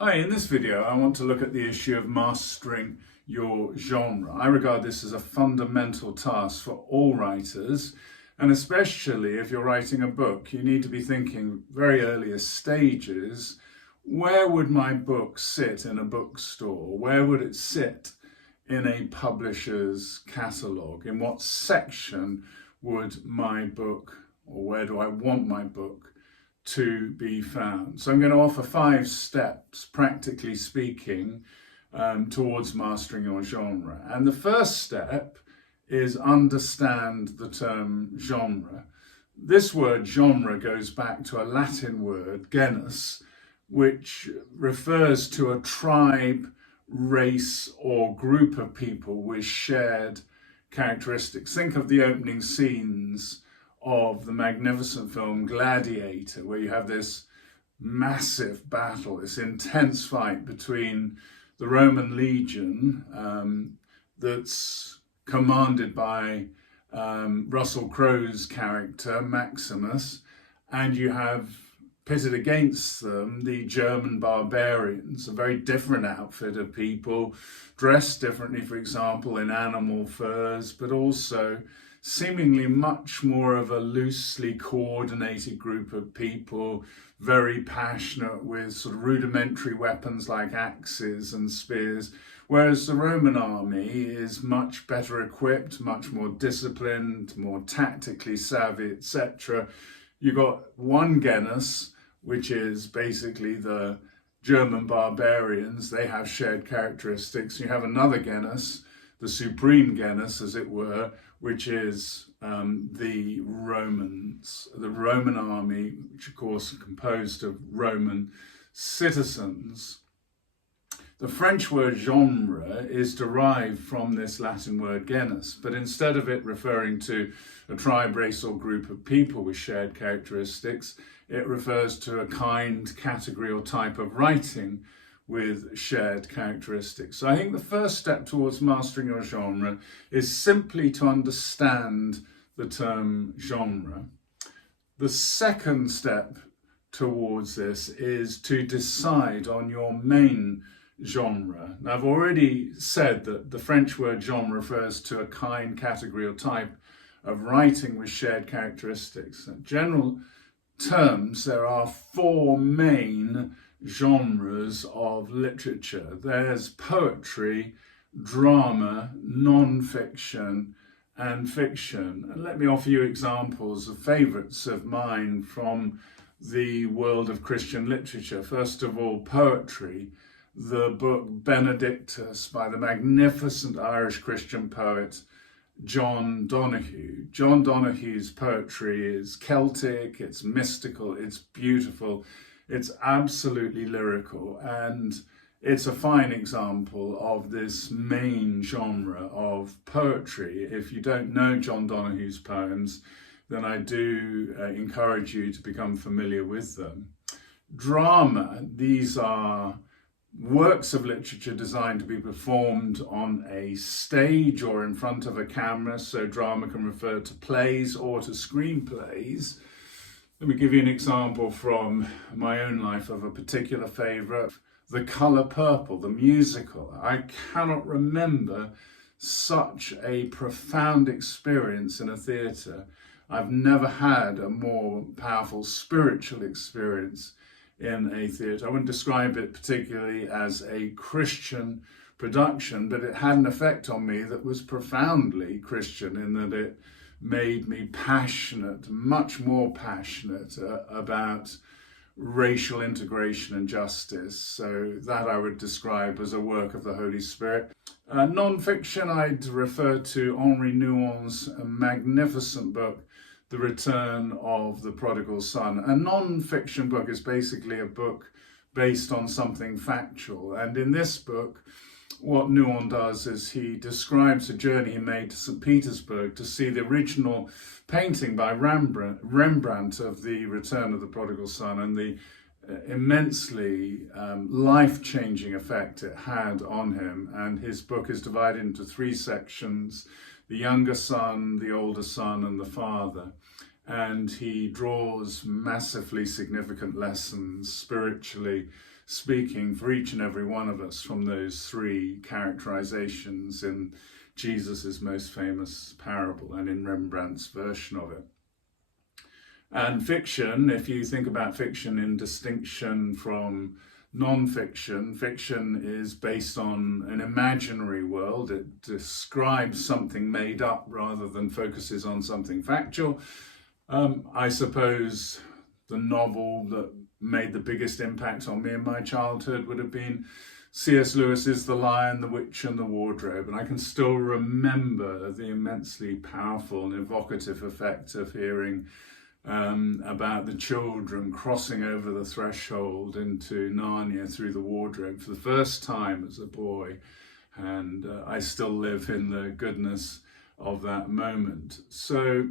Hi, in this video I want to look at the issue of mastering your genre. I regard this as a fundamental task for all writers, and especially if you're writing a book, you need to be thinking very earlier stages, where would my book sit in a bookstore? Where would it sit in a publisher's catalogue? In what section would my book, or where do I want my book to be found? So I'm going to offer 5 steps, practically speaking, towards mastering your genre. And the first step is understand the term genre. This word genre goes back to a Latin word, genus, which refers to a tribe, race, or group of people with shared characteristics. Think of the opening scenes of the magnificent film Gladiator, where you have this massive battle, this intense fight between the Roman legion that's commanded by Russell Crowe's character Maximus, and you have pitted against them the German barbarians, a very different outfit of people, dressed differently, for example, in animal furs, but also seemingly much more of a loosely coordinated group of people, very passionate with sort of rudimentary weapons like axes and spears, whereas the Roman army is much better equipped, much more disciplined, more tactically savvy, etc. You've got one genus, which is basically the German barbarians. They have shared characteristics. You have another genus, the supreme genus, as it were, which is the Romans, the Roman army, which of course is composed of Roman citizens. The French word genre is derived from this Latin word genus, but instead of it referring to a tribe, race, or group of people with shared characteristics, it refers to a kind, category, or type of writing with shared characteristics. So I think the first step towards mastering your genre is simply to understand the term genre. The second step towards this is to decide on your main genre. Now, I've already said that the French word genre refers to a kind, category, or type of writing with shared characteristics. In general terms, there are 4 main genres of literature. There's poetry, drama, non-fiction, and fiction. And let me offer you examples of favourites of mine from the world of Christian literature. First of all, poetry. The book Benedictus by the magnificent Irish Christian poet John Donahue. John Donahue's poetry is Celtic, it's mystical, it's beautiful, it's absolutely lyrical, and it's a fine example of this main genre of poetry. If you don't know John Donahue's poems, then I do encourage you to become familiar with them. Drama, these are works of literature designed to be performed on a stage or in front of a camera, so drama can refer to plays or to screenplays. Let me give you an example from my own life of a particular favourite, The Colour Purple, the musical. I cannot remember such a profound experience in a theatre. I've never had a more powerful spiritual experience in a theatre. I wouldn't describe it particularly as a Christian production, but it had an effect on me that was profoundly Christian in that it made me passionate, much more passionate about racial integration and justice. So that I would describe as a work of the Holy Spirit. Non-fiction, I'd refer to Henri Nouwen's magnificent book, The Return of the Prodigal Son. A non-fiction book is basically a book based on something factual. And in this book, what Nouwen does is he describes a journey he made to St. Petersburg to see the original painting by Rembrandt of the Return of the Prodigal Son and the immensely life-changing effect it had on him. And his book is divided into 3 sections: the younger son, the older son, and the father. And he draws massively significant lessons spiritually, speaking for each and every one of us from those three characterizations in Jesus's most famous parable and in Rembrandt's version of it. And fiction, if you think about fiction in distinction from non-fiction, fiction is based on an imaginary world. It describes something made up rather than focuses on something factual. I suppose the novel that made the biggest impact on me in my childhood would have been C.S. Lewis's The Lion, the Witch and the Wardrobe. And I can still remember the immensely powerful and evocative effect of hearing about the children crossing over the threshold into Narnia through the wardrobe for the first time as a boy. And I still live in the goodness of that moment. So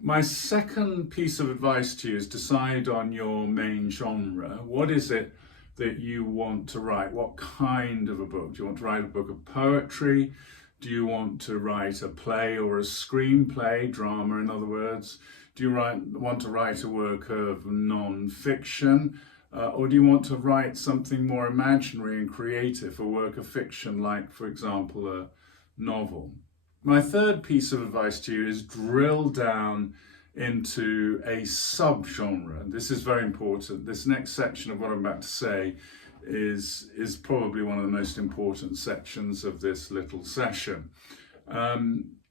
my second piece of advice to you is decide on your main genre. What is it that you want to write? What kind of a book? Do you want to write a book of poetry? Do you want to write a play or a screenplay, drama in other words? Do you want to write a work of non-fiction? Or do you want to write something more imaginary and creative, a work of fiction like, for example, a novel? My third piece of advice to you is drill down into a subgenre. This is very important. This next section of what I'm about to say is probably one of the most important sections of this little session.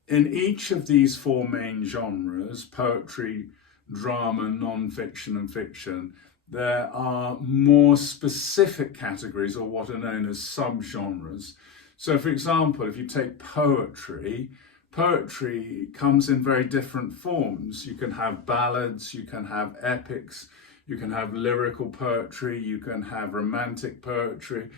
In each of these four main genres, poetry, drama, non-fiction and fiction, there are more specific categories, or what are known as subgenres. So for example, if you take poetry, poetry comes in very different forms. You can have ballads, you can have epics, you can have lyrical poetry, you can have romantic poetry,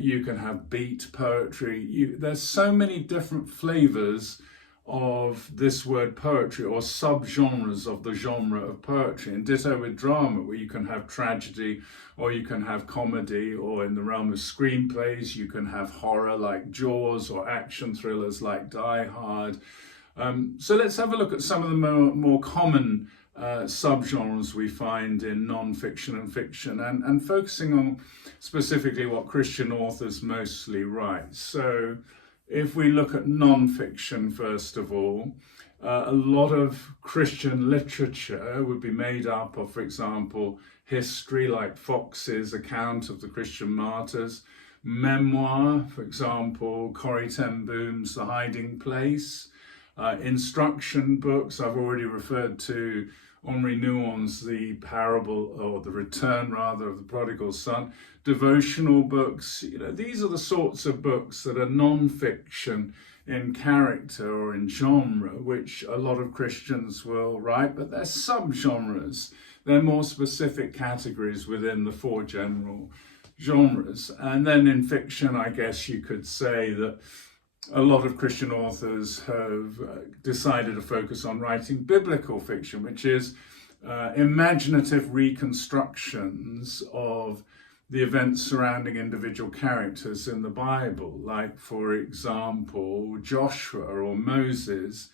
you can have beat poetry. There's so many different flavors of this word poetry, or subgenres of the genre of poetry. And ditto with drama, where you can have tragedy, or you can have comedy, or in the realm of screenplays, you can have horror like Jaws, or action thrillers like Die Hard. So let's have a look at some of the more common subgenres we find in non-fiction and fiction, and focusing on specifically what Christian authors mostly write. So if we look at non-fiction, first of all, a lot of Christian literature would be made up of, for example, history like Fox's account of the Christian martyrs, memoir, for example, Corrie ten Boom's The Hiding Place, instruction books. I've already referred to Henri Nouwen's The Parable, or The Return rather, of the Prodigal Son. Devotional books, these are the sorts of books that are non-fiction in character or in genre, which a lot of Christians will write, but they're subgenres. They're more specific categories within the four general genres. And then in fiction, I guess you could say that a lot of Christian authors have decided to focus on writing biblical fiction, which is imaginative reconstructions of the events surrounding individual characters in the Bible, like, for example, Joshua or Moses,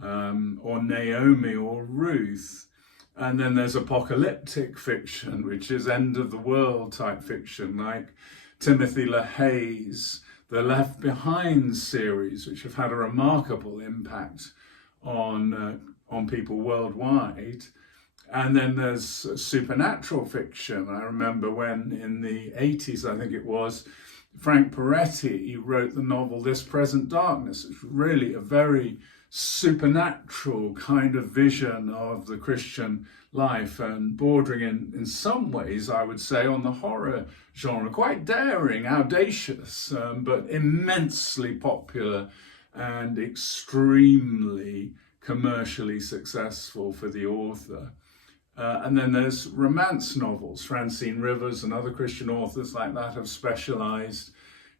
or Naomi or Ruth. And then there's apocalyptic fiction, which is end of the world type fiction, like Timothy LaHaye's The Left Behind series, which have had a remarkable impact on people worldwide. And then there's supernatural fiction. I remember when in the 80s, I think it was, Frank Peretti wrote the novel This Present Darkness. It's really a very supernatural kind of vision of the Christian life, and bordering in some ways, I would say, on the horror genre. Quite daring, audacious, but immensely popular and extremely commercially successful for the author. And then there's romance novels. Francine Rivers and other Christian authors like that have specialized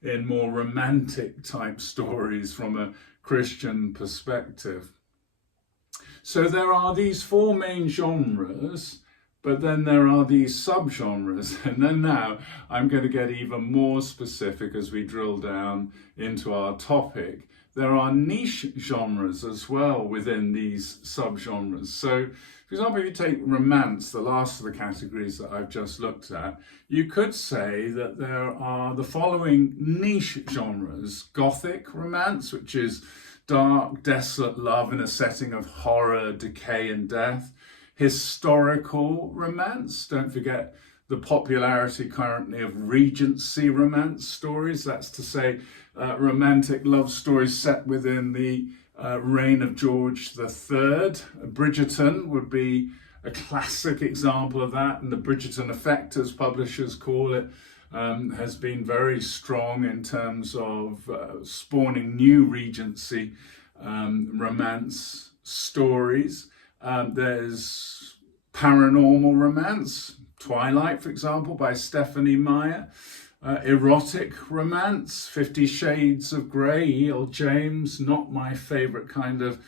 in more romantic type stories from a Christian perspective. So there are these four main genres, but then there are these subgenres. And then now I'm going to get even more specific as we drill down into our topic. There are niche genres as well within these subgenres. So, for For example, if you take romance, the last of the categories that I've just looked at, you could say that there are the following niche genres: Gothic romance, which is dark, desolate love in a setting of horror, decay, and death. Historical romance, don't forget the popularity currently of Regency romance stories. That's to say, romantic love stories set within the reign of George III. Bridgerton would be a classic example of that, and the Bridgerton effect, as publishers call it, has been very strong in terms of spawning new Regency romance stories. There's paranormal romance, Twilight, for example, by Stephenie Meyer. Erotic romance, 50 Shades of Grey, E.L. James, not my favourite kind of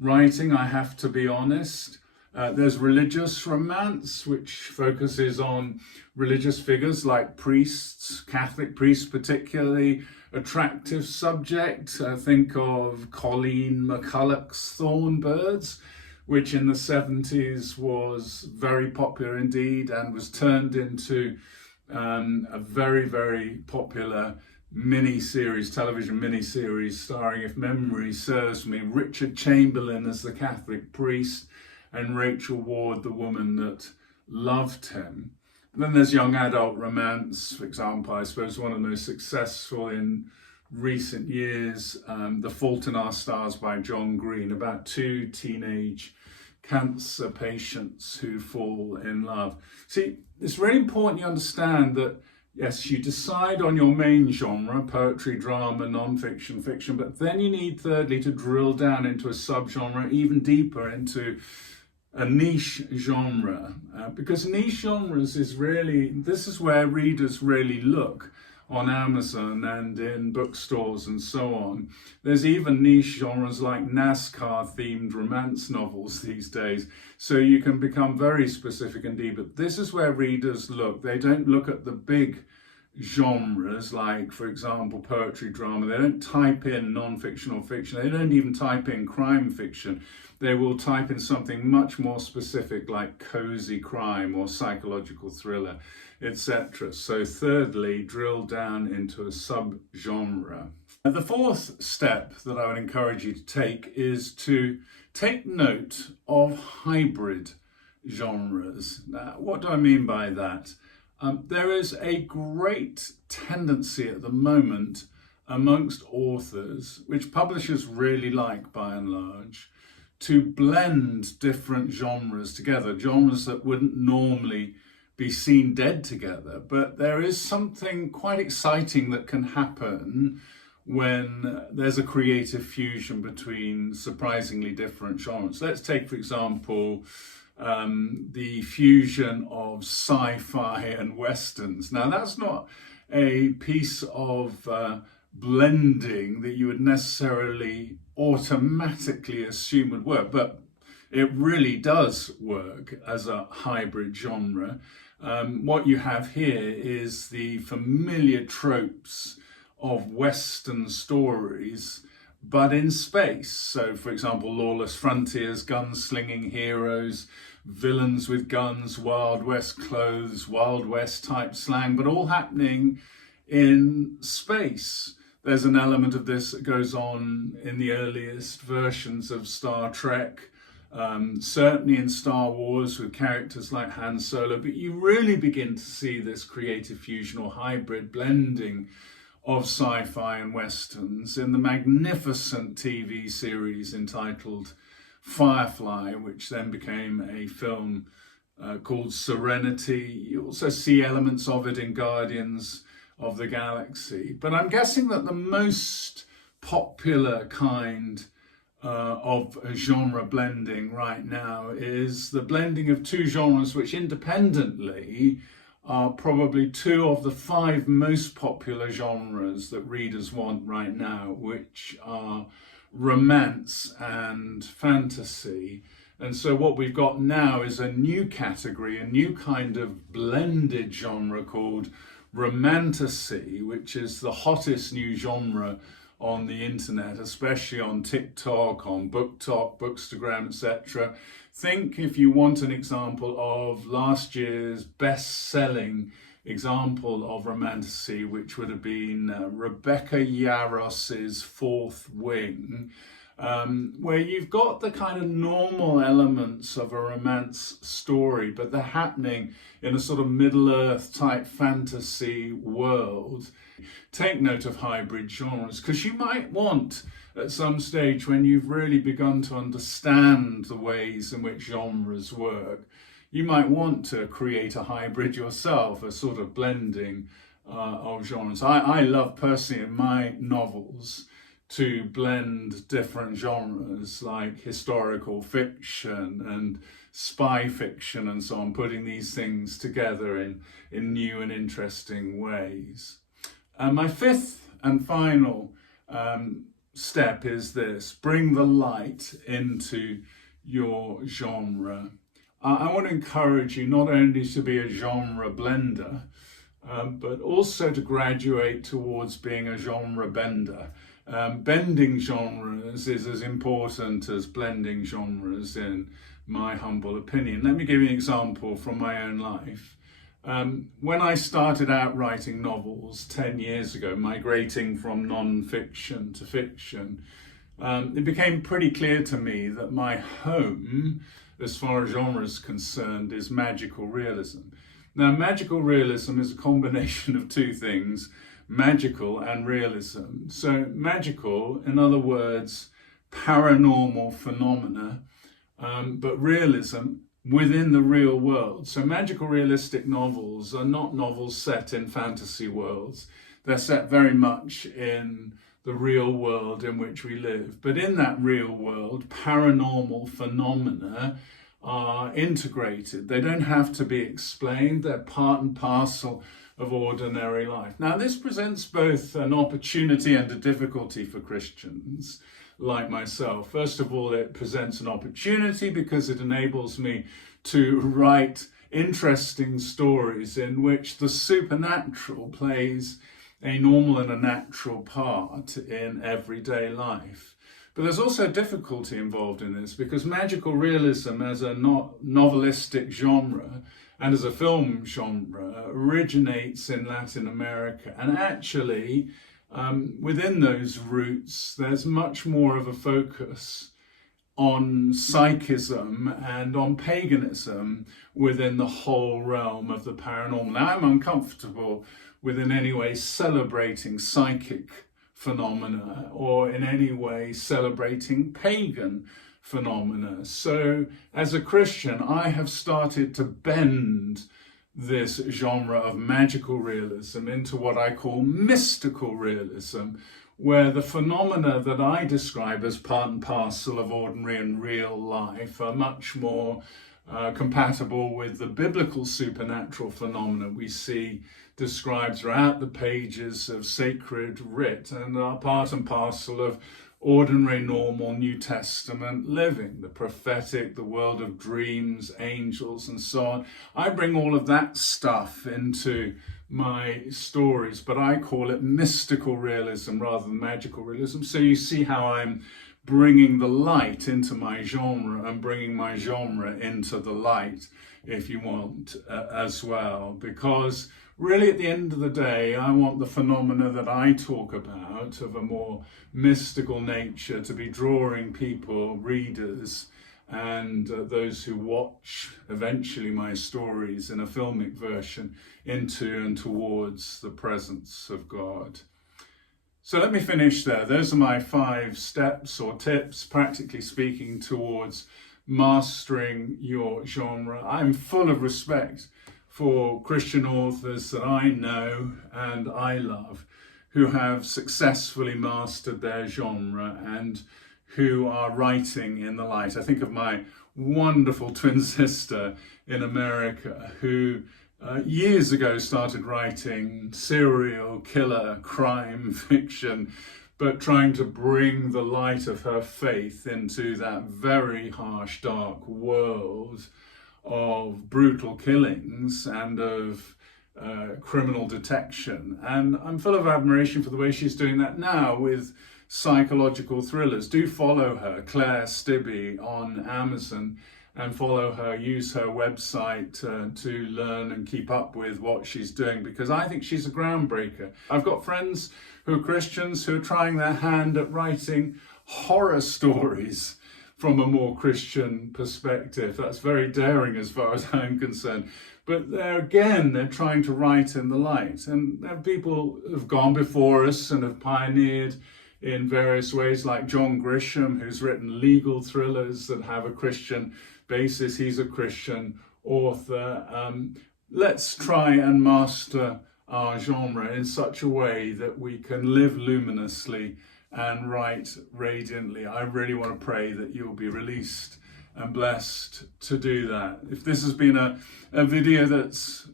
writing, I have to be honest. There's religious romance, which focuses on religious figures like priests, Catholic priests particularly, attractive subject. Think of Colleen McCulloch's Thornbirds, which in the 70s was very popular indeed and was turned into a very, very popular television mini-series starring, if memory serves me, Richard Chamberlain as the Catholic priest and Rachel Ward, the woman that loved him. And then there's young adult romance, for example, I suppose one of the most successful in recent years, The Fault in Our Stars by John Green, about two teenage cancer patients who fall in love. See, it's really important you understand that, yes, you decide on your main genre, poetry, drama, non-fiction, fiction, but then you need, thirdly, to drill down into a subgenre, even deeper into a niche genre, because niche genres this is where readers really look on Amazon and in bookstores and so on. There's even niche genres like NASCAR themed romance novels these days, so you can become very specific indeed, but this is where readers look. They don't look at the big genres like, for example, poetry, drama. They don't type in non-fiction or fiction. They don't even type in crime fiction. They will type in something much more specific like cozy crime or psychological thriller, etc. So thirdly, drill down into a subgenre. And the fourth step that I would encourage you to take is to take note of hybrid genres. Now, what do I mean by that? There is a great tendency at the moment amongst authors, which publishers really like by and large, to blend different genres together, genres that wouldn't normally be seen dead together. But there is something quite exciting that can happen when there's a creative fusion between surprisingly different genres. Let's take, for example, the fusion of sci-fi and westerns. Now, that's not a piece of blending that you would necessarily automatically assume would work, but it really does work as a hybrid genre. What you have here is the familiar tropes of Western stories, but in space. So, for example, Lawless Frontiers, gunslinging heroes, villains with guns, Wild West clothes, Wild West type slang, but all happening in space. There's an element of this that goes on in the earliest versions of Star Trek, certainly in Star Wars with characters like Han Solo, but you really begin to see this creative fusion or hybrid blending of sci-fi and westerns in the magnificent TV series entitled Firefly, which then became a film called Serenity. You also see elements of it in Guardians of the Galaxy. But I'm guessing that the most popular kind of genre blending right now is the blending of two genres which independently are probably two of the 5 most popular genres that readers want right now, which are romance and fantasy. And so what we've got now is a new category, a new kind of blended genre called romantasy, which is the hottest new genre on the internet, especially on TikTok, on BookTok, Bookstagram, etc. Think, if you want an example, of last year's best-selling example of romantasy, which would have been Rebecca Yaros's Fourth Wing, where you've got the kind of normal elements of a romance story, but they're happening in a sort of Middle-earth type fantasy world. Take note of hybrid genres, because you might want, at some stage when you've really begun to understand the ways in which genres work, you might want to create a hybrid yourself, a sort of blending of genres. I love personally in my novels to blend different genres like historical fiction and spy fiction and so on, putting these things together in new and interesting ways. My fifth and final step is this: bring the light into your genre. I want to encourage you not only to be a genre blender, but also to graduate towards being a genre bender. Bending genres is as important as blending genres, in my humble opinion. Let me give you an example from my own life. When I started out writing novels 10 years ago, migrating from non-fiction to fiction, it became pretty clear to me that my home, as far as genre is concerned, is magical realism. Now, magical realism is a combination of two things: magical and realism. So magical, in other words, paranormal phenomena, but realism within the real world. So magical realistic novels are not novels set in fantasy worlds. They're set very much in the real world in which we live. But in that real world, paranormal phenomena are integrated. They don't have to be explained. They're part and parcel of ordinary life. Now, this presents both an opportunity and a difficulty for Christians like myself. First of all, it presents an opportunity because it enables me to write interesting stories in which the supernatural plays a normal and a natural part in everyday life. But there's also difficulty involved in this, because magical realism as a novelistic genre and as a film genre originates in Latin America. And actually, within those roots, there's much more of a focus on psychism and on paganism within the whole realm of the paranormal. Now, I'm uncomfortable with in any way celebrating psychic phenomena or in any way celebrating pagan phenomena. So as a Christian, I have started to bend this genre of magical realism into what I call mystical realism, where the phenomena that I describe as part and parcel of ordinary and real life are much more compatible with the biblical supernatural phenomena we see described throughout the pages of sacred writ and are part and parcel of ordinary, normal New Testament living, the prophetic, the world of dreams, angels, and so on. I bring all of that stuff into my stories, but I call it mystical realism rather than magical realism. So you see how I'm bringing the light into my genre and bringing my genre into the light, if you want, as well. Because really, at the end of the day, I want the phenomena that I talk about of a more mystical nature to be drawing people, readers, and those who watch eventually my stories in a filmic version into and towards the presence of God. So let me finish there. Those are my 5 steps or tips, practically speaking, towards mastering your genre. I'm full of respect for Christian authors that I know and I love who have successfully mastered their genre and who are writing in the light. I think of my wonderful twin sister in America who years ago started writing serial killer crime fiction, but trying to bring the light of her faith into that very harsh, dark world of brutal killings and of criminal detection. And I'm full of admiration for the way she's doing that now with psychological thrillers. Do follow her, Claire Stibbe, on Amazon. and follow her, use her website to learn and keep up with what she's doing, because I think she's a groundbreaker. I've got friends who are Christians who are trying their hand at writing horror stories from a more Christian perspective. That's very daring as far as I'm concerned. But they're trying to write in the light. And people have gone before us and have pioneered in various ways, like John Grisham, who's written legal thrillers that have a Christian basis. He's a Christian author. Let's try and master our genre in such a way that we can live luminously and write radiantly. I really want to pray that you'll be released and blessed to do that. If this has been a video that's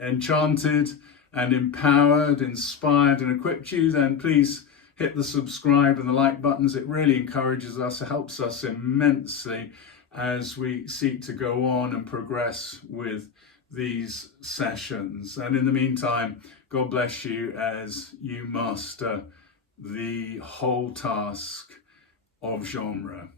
enchanted and empowered, inspired and equipped you, then please hit the subscribe and the like buttons. It really encourages us, it helps us immensely as we seek to go on and progress with these sessions. And in the meantime, God bless you as you master the whole task of genre.